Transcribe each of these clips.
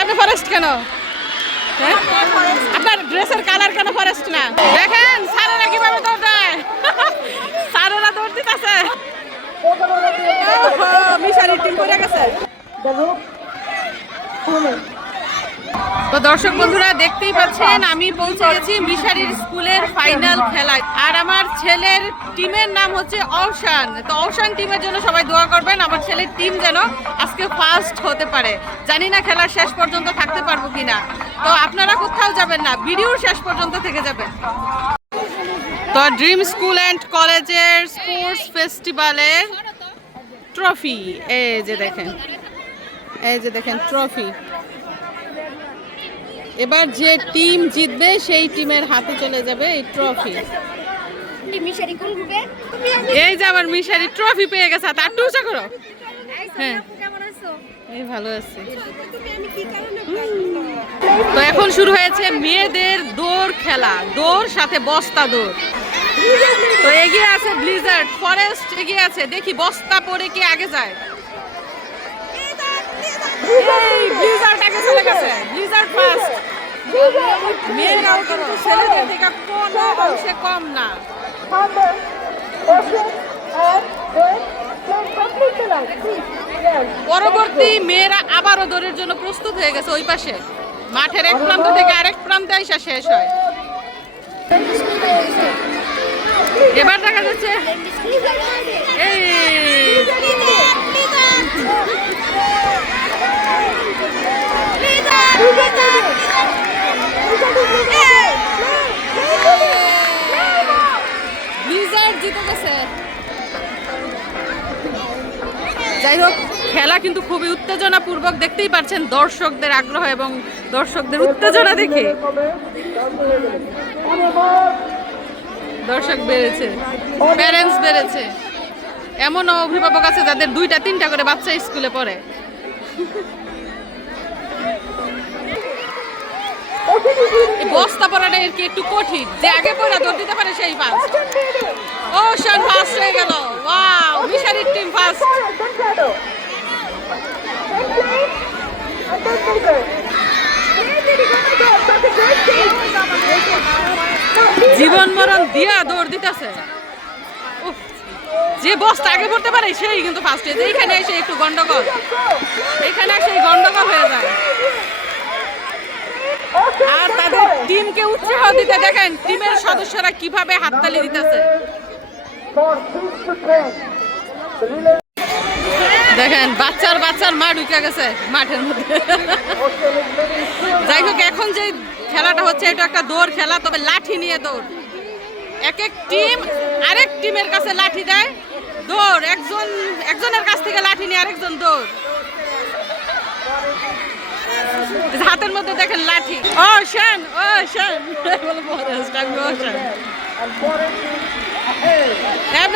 আপনি ফরেস্ট কেন? হ্যাঁ? আপনার ড্রেসের কালার কেন ফরেস্ট না? দেখেন সারেরা কীভাবে দৌড়ায়? দেয় স্যারেরা দৌড় দিতেছে। মিশারির টিম করে গেছে। তো দর্শক বন্ধুরা, দেখতেই পাচ্ছেন, আমি পৌঁছে গেছি মিশারির স্কুলের ফাইনাল খেলায়। আর আমার ছেলের টিমের নাম হচ্ছে অওশান। তো অওশান টিমের জন্য সবাই দোয়া করবেন, আমার ছেলের টিম যেন আজকে ফার্স্ট হতে পারে। জানি না খেলার শেষ পর্যন্ত থাকতে পারব কিনা। তো আপনারা কোথাও যাবেন না ভিডিওর শেষ পর্যন্ত থেকে যাবেন। তো ড্রিম স্কুল অ্যান্ড কলেজের স্পোর্টস ফেস্টিভ্যালের ট্রফি এই যে দেখেন, এই যে দেখেন ট্রফি এবার যে টিম জিতবে সেই টিমের হাতে চলে যাবে এই ট্রফি এই যে আমার মিশারি ট্রফি পেয়ে গেছে তার টুসা করো। হ্যাঁ। এই ভালো আছে। তো এখন শুরু হয়েছে মেয়েদের দৌড় খেলা। দৌড় সাথে বস্তা দৌড়। তো এগিয়ে আছে ব্লিজার্ড ফরেস্ট এগিয়ে আছে। দেখি বস্তা পরে কে আগে যায়। এই ব্লিজার্ড আগে চলে গেছে। ব্লিজার্ড ফার্স্ট মেয়েরাও কিন্তু ছেলেদের থেকে কোনো অংশে কম না। পরবর্তী মেয়েরা আবারও দৌড়ের জন্য প্রস্তুত হয়ে গেছে ওই পাশে। মাঠের এক প্রান্ত থেকে আরেক প্রান্তে এসে শেষ হয়। এবার দেখা যাচ্ছে এই ব্লিজার্ড জিতে গেছে যাই হোক, খেলা কিন্তু খুবই উত্তেজনাপূর্বক, দেখতেই পাচ্ছেন দর্শকদের আগ্রহ এবং দর্শকদের উত্তেজনা দেখে। দর্শক বেড়েছে প্যারেন্টস বেড়েছে। এমনও অভিভাবক আছে যাদের দুইটা, তিনটা করে বাচ্চা স্কুলে পড়ে। এই বস্তা পড়াটা এর কি একটু কঠিন? যে আগে পড়া দৌড় দিতে পারে সেই ফার্স্ট ওশান ফার্স্ট হয়ে গেল। ওয়াও মিশারির টিম ফার্স্ট জীবন মরণ দিয়া দৌড় দিতেছে। উফ, যে বস্তা আগে পড়তে পারে সেই কিন্তু ফার্স্ট হয়েছে এইখানে এসে একটু গন্ডগোল। এখানে এসে গন্ডগোল হয়ে যায়। আর তাদের টিমকে উৎসাহ দিতে দেখেন টিমের সদস্যরা কীভাবে হাততালি দিতেছে। দেখেন বাচ্চার বাচ্চার মা ঢুকে গেছে মাঠের মধ্যে। যাই হোক এখন যে খেলাটা হচ্ছে এটা একটা দৌড় খেলা তবে লাঠি নিয়ে দৌড়। এক এক টিম আরেক টিমের কাছে লাঠি দেয় দৌড়। একজন একজনের কাছ থেকে লাঠি নিয়ে আরেকজন দৌড়। হাতের মধ্যে দেখেন লাঠি। ও শান ও শান আমি ও শান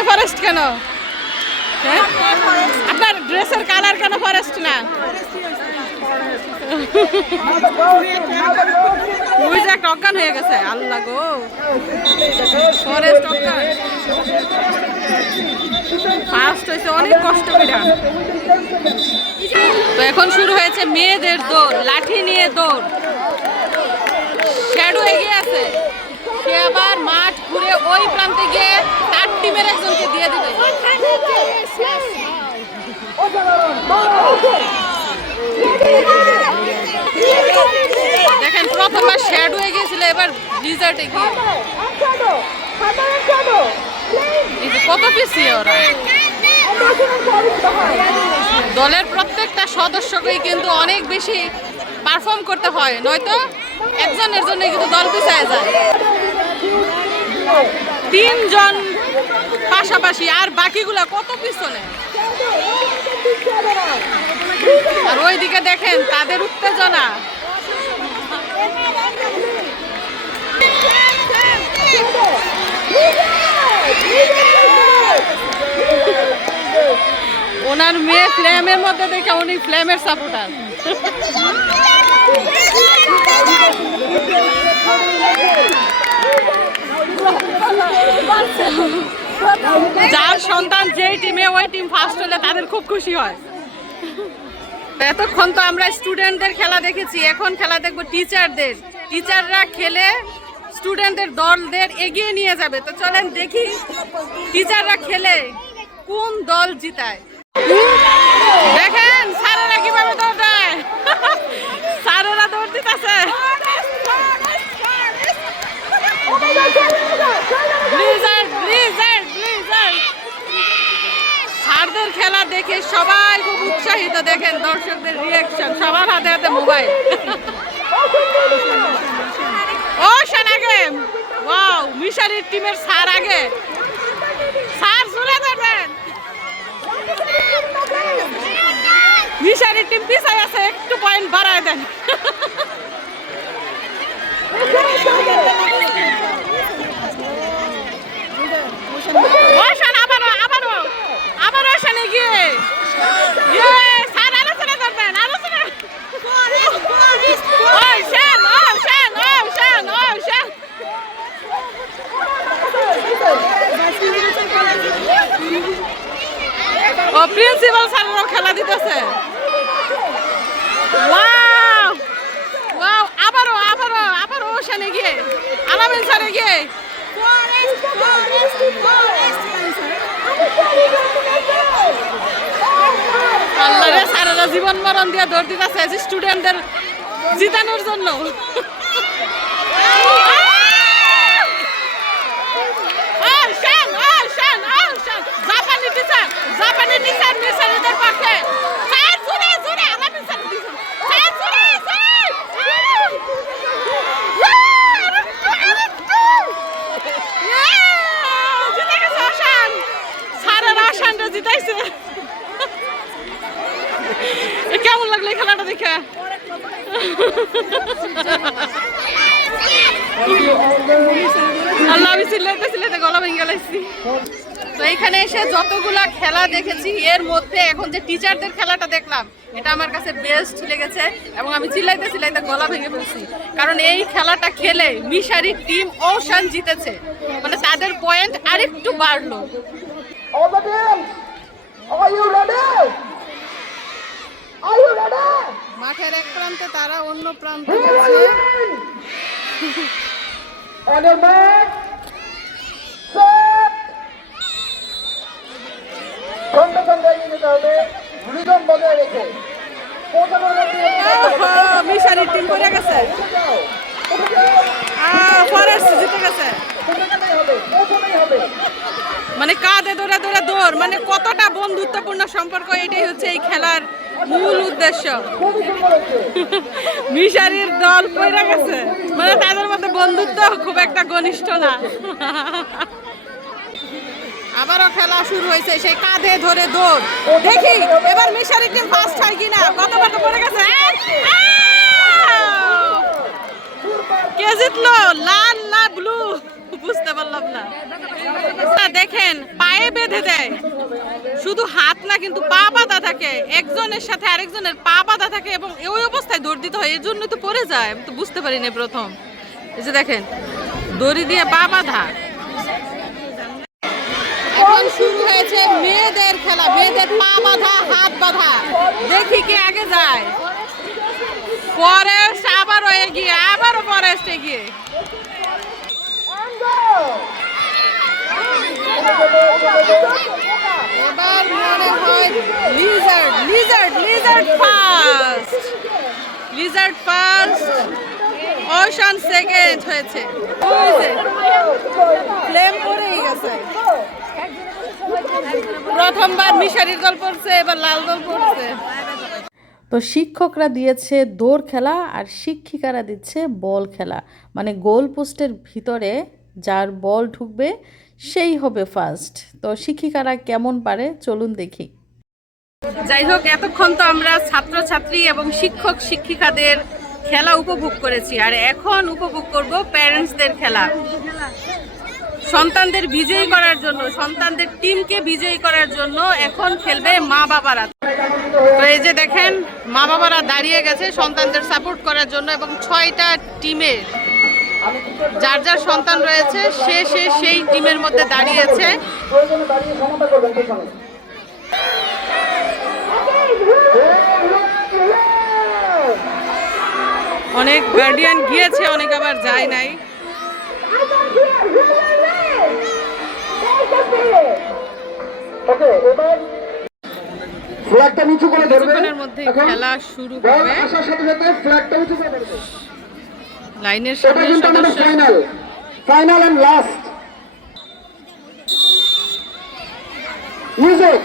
ফরেস্ট কেন? আপনার ড্রেসের কালার কেন ফরেস্ট না? ওই যে একটা অজ্ঞান হয়ে গেছে। আল্লাহ গো। ফরেস্ট অজ্ঞান। ফার্স্ট হয়েছে অনেক কষ্ট তো এখন শুরু হয়েছে মেয়েদের দৌড় লাঠি নিয়ে দৌড় শ্যাডো এগিয়ে আছে সে আবার মাঠ ঘুরে ওই প্রান্তে গিয়ে তার টিমের একজনকে দিয়ে দিবে দেখেন প্রথমবার শ্যাডো এগিয়েছিল এবার রিজাল্ট এগিয়ে কত পিছিয়ে ওরা দলের প্রত্যেকটা সদস্যকেই কিন্তু অনেক বেশি পারফর্ম করতে হয় নয়তো একজনের জন্য কিন্তু দল পিছায় যায় তিনজন পাশাপাশি আর বাকিগুলা কত পিছনে আর ওইদিকে দেখেন তাদের উত্তেজনা ওনার মেয়ে ফ্ল্যামের মধ্যে দেখে উনি ফ্ল্যামের সাপোর্টার যার সন্তান যেই টিমে ওই টিম ফার্স্ট হলে তাদের খুব খুশি হয়। এতক্ষণ তো আমরা স্টুডেন্টদের খেলা দেখেছি, এখন খেলা দেখব টিচারদের টিচাররা খেলে স্টুডেন্টদের দলদের এগিয়ে নিয়ে যাবে। তো চলেন দেখি টিচাররা খেলে কোন দল জিতায়। দেখেন, স্যারেরা কীভাবে দৌড়ায় স্যারেরা দৌড় দিতেছে। স্যারদের খেলা দেখে সবাই খুব উৎসাহিত। দেখেন দর্শকদের রিয়াকশন সবার হাতে হাতে মোবাইল ও, শান আগে। ওয়াও মিশারির টিমের স্যার আগে। স্যার চলে দেবেন মিশারির টিম পিছায় আছে, একটু পয়েন্ট বাড়ায় দেন ও শান আবারও আবারও আবারও শানে গিয়ে ইয়ে স্যার আলোচনা করবেন আলোচনা ও শান ও শান ও শান ও শান ও প্রিন্সিপাল স্যারেরও খেলা দিতেছে ওয়াও ওয়াও আবারও আবারও আবারও ওখানে গিয়ে আলামিন স্যারে গিয়ে আল্লাহ রে স্যারেরা জীবন মরণ দিয়ে দৌড় দিতেছে স্টুডেন্টদের জিতানোর জন্য। জাপানি টিচার জাপানি টিচার মিশনারিদের পক্ষে স্যার জোরে জোরে আলামিন স্যার দিছেন স্যার জোরে স্যার জিতে গেছে অশান স্যারের অশানটা জিতাইছে এ কেমন লাগল এই খেলাটা দেখে আল্লাহ আমি চিল্লাইতে চিল্লাইতে গলা ভেঙে গেলাইছি তো এখানে এসে যতগুলা খেলা দেখেছি এর মধ্যে এখন যে টিচারদের খেলাটা দেখলাম এটা আমার কাছে বেস্ট লেগেছে এবং আমি চিল্লাইতে চিল্লাইতে গলা ভেঙে ফেলছি কারণ এই খেলাটা খেলে মিশারি টিম ওশান জিতেছে। মানে তাদের পয়েন্ট আরেকটু বাড়লো? মাঠের এক প্রান্তে তারা অন্য প্রান্তে হবে বজায় রেখে মিশারির টিম হবে মানে কাঁধে দৌড়ে দৌড়ে দৌড় মানে কতটা বন্ধুত্বপূর্ণ সম্পর্ক, এটাই হচ্ছে এই খেলার মূল উদ্দেশ্য। মিশারির দল পড়ে গেছে। মানে তাদের মধ্যে বন্ধুত্ব খুব একটা ঘনিষ্ঠ না। আবারও খেলা শুরু হয়েছে সেই কাঁধে ধরে দৌড়। দেখি এবার মিশারি টিম ফার্স্ট হয় কিনা? গতবার তো পড়ে গেছে! কে জিতলো? লাল না ব্লু? বুঝতে পারলাম না। না, দেখেন পায়ে বেঁধে দেয়। শুধু হাত না কিন্তু পা বাঁধা থাকে। একজনের সাথে আরেকজনের পা বাঁধা থাকে এবং ওই অবস্থায় দৌড় দিতে হয় এর জন্য তো পড়ে যায়। আমি তো বুঝতে পারিনি প্রথম। এই যে দেখেন দড়ি দিয়ে পা বাঁধা। এখন শুরু হয়েছে মেয়েদের খেলা। মেয়েদের পা বাঁধা, হাত বাঁধা। দেখি কে আগে যায়। ফরেস্ট আবারও এগিয়ে, আবারও ফরেস্ট এগিয়ে। এবার মনে হয় Lizard Lizard Lizard first Lizard first Ocean second হয়েছে। ফ্লেম পড়েই গেছে। প্রথমবার মিশারির দল পড়ছে এবার লাল দল পড়ছে। তো শিক্ষকরা দিয়েছে দৌড় খেলা আর শিক্ষিকারা দিচ্ছে বল খেলা। মানে গোল পোস্টের ভিতরে যার বল ঢুকবে সেই হবে ফার্স্ট তো শিক্ষিকারা কেমন পারে চলুন দেখি। যাই হোক এতক্ষণ তো আমরা ছাত্রছাত্রী এবং শিক্ষক শিক্ষিকাদের খেলা উপভোগ করেছি। আর এখন উপভোগ করব প্যারেন্টসদের খেলা। সন্তানদের বিজয়ী করার জন্য, সন্তানদের টিমকে বিজয়ী করার জন্য এখন খেলবে মা বাবারা। তো এই যে দেখেন, মা বাবারা দাঁড়িয়ে গেছে সন্তানদের সাপোর্ট করার জন্য এবং ছয়টা টিমে যার যার সন্তান রয়েছে, সে সে সেই টিমের মধ্যে দাঁড়িয়েছে। অনেক গার্ডিয়ান গিয়েছে, অনেক আবার যায় নাই। ওকে এবার ফ্ল্যাগটা নিচু করে ধরবে। মধ্যে খেলা শুরু বল হবে। আসার সাথে সাথে ফ্ল্যাগটা উঁচু করে ধরবে। লাইনের সামনে কিন্তু আমাদের final final and last music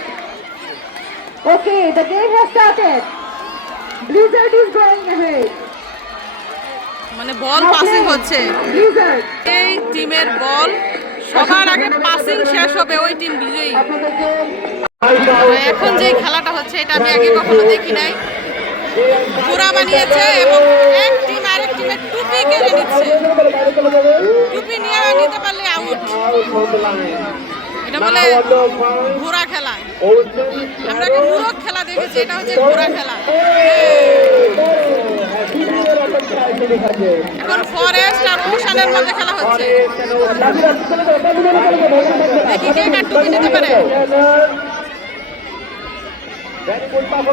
Okay, the game has started. Blizzard is going ahead. মানে বল পাসিং হচ্ছে। Blizzard. এই টিমের বল সবার আগে পাসিং শেষ হবে ওই টিম বিজয়ী। এখন যে খেলাটা হচ্ছে, এটা আমি আগে কখনো দেখি নাই। পুরা বানিয়েছে এবং এক টিম আরেক টিমের টুপি কেড়ে নিচ্ছে। টুপি নিয়ে নিতে পারলে আউট এটা বলে ঘোড়া খেলা। আমরা একটা মূরক খেলা দেখেছি, এটা হচ্ছে ঘোড়া খেলা। এখন ফরেস্ট আর ওশানের মধ্যে খেলা হচ্ছে দেখি কে কার টুপি নিতে পারে Very good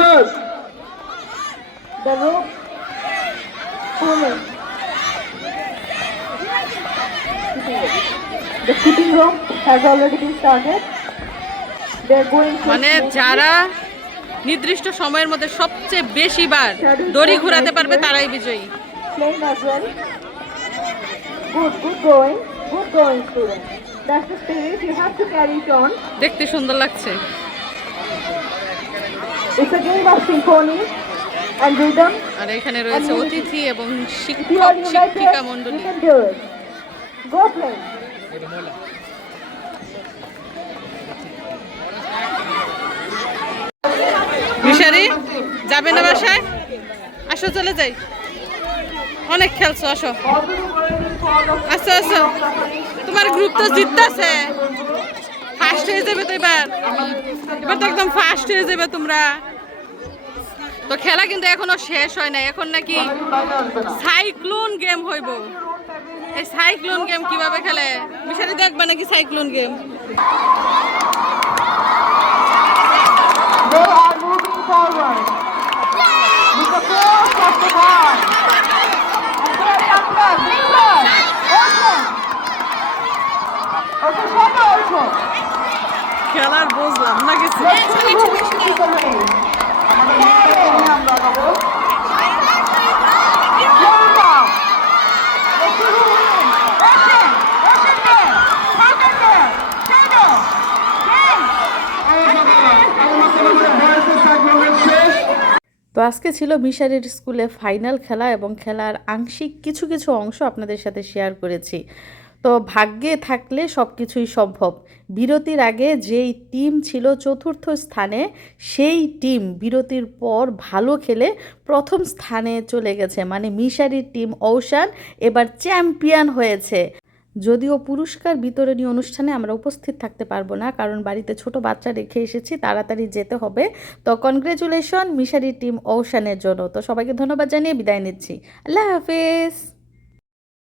Set! The rope pulling. The skipping rope has already been started. They're going to মানে যারা নির্দিষ্ট সময়ের মধ্যে সবচেয়ে বেশি বার দড়ি ঘোরাতে পারবে তারাই বিজয়ী. দেখতে সুন্দর লাগছে It's a game of symphony and rhythm. আর এখানে রয়েছে অতিথি এবং শিক্ষক শিক্ষিকা it. Go play. মিশারি যাবে না বাসায় আসো চলে যাই অনেক খেলছো আসো আসো আসো তোমার গ্রুপ তো জিততেছে ফার্স্ট হয়ে যাবে তো এবার। এবার তো একদম ফার্স্ট হয়ে যাবে তোমরা। তো খেলা কিন্তু এখনও শেষ হয় নাই। এখন নাকি সাইক্লোন গেম হইব। এই সাইক্লোন গেম কীভাবে খেলে? মিশারি দেখবে নাকি সাইক্লোন গেম They. খেলার বুঝলাম না কিছু। তো আজকে ছিল মিশারির স্কুলে ফাইনাল খেলা এবং খেলার আংশিক কিছু কিছু অংশ আপনাদের সাথে শেয়ার করেছি। তো ভাগ্যে থাকলে সব কিছুই সম্ভব। বিরতির আগে যেই টিম ছিল চতুর্থ স্থানে, সেই টিম বিরতির পর ভালো খেলে প্রথম স্থানে চলে গেছে। মানে মিশারির টিম ঔষান এবার চ্যাম্পিয়ন হয়েছে। যদিও পুরস্কার বিতরণী অনুষ্ঠানে আমরা উপস্থিত থাকতে পারব না, কারণ বাড়িতে ছোট বাচ্চা রেখে এসেছি, তাড়াতাড়ি যেতে হবে। তো কনগ্রেচুলেশন মিশারি টিম ঔশানের জন্য। তো সবাইকে ধন্যবাদ জানিয়ে বিদায় নিচ্ছি। আল্লাহ হাফেজ।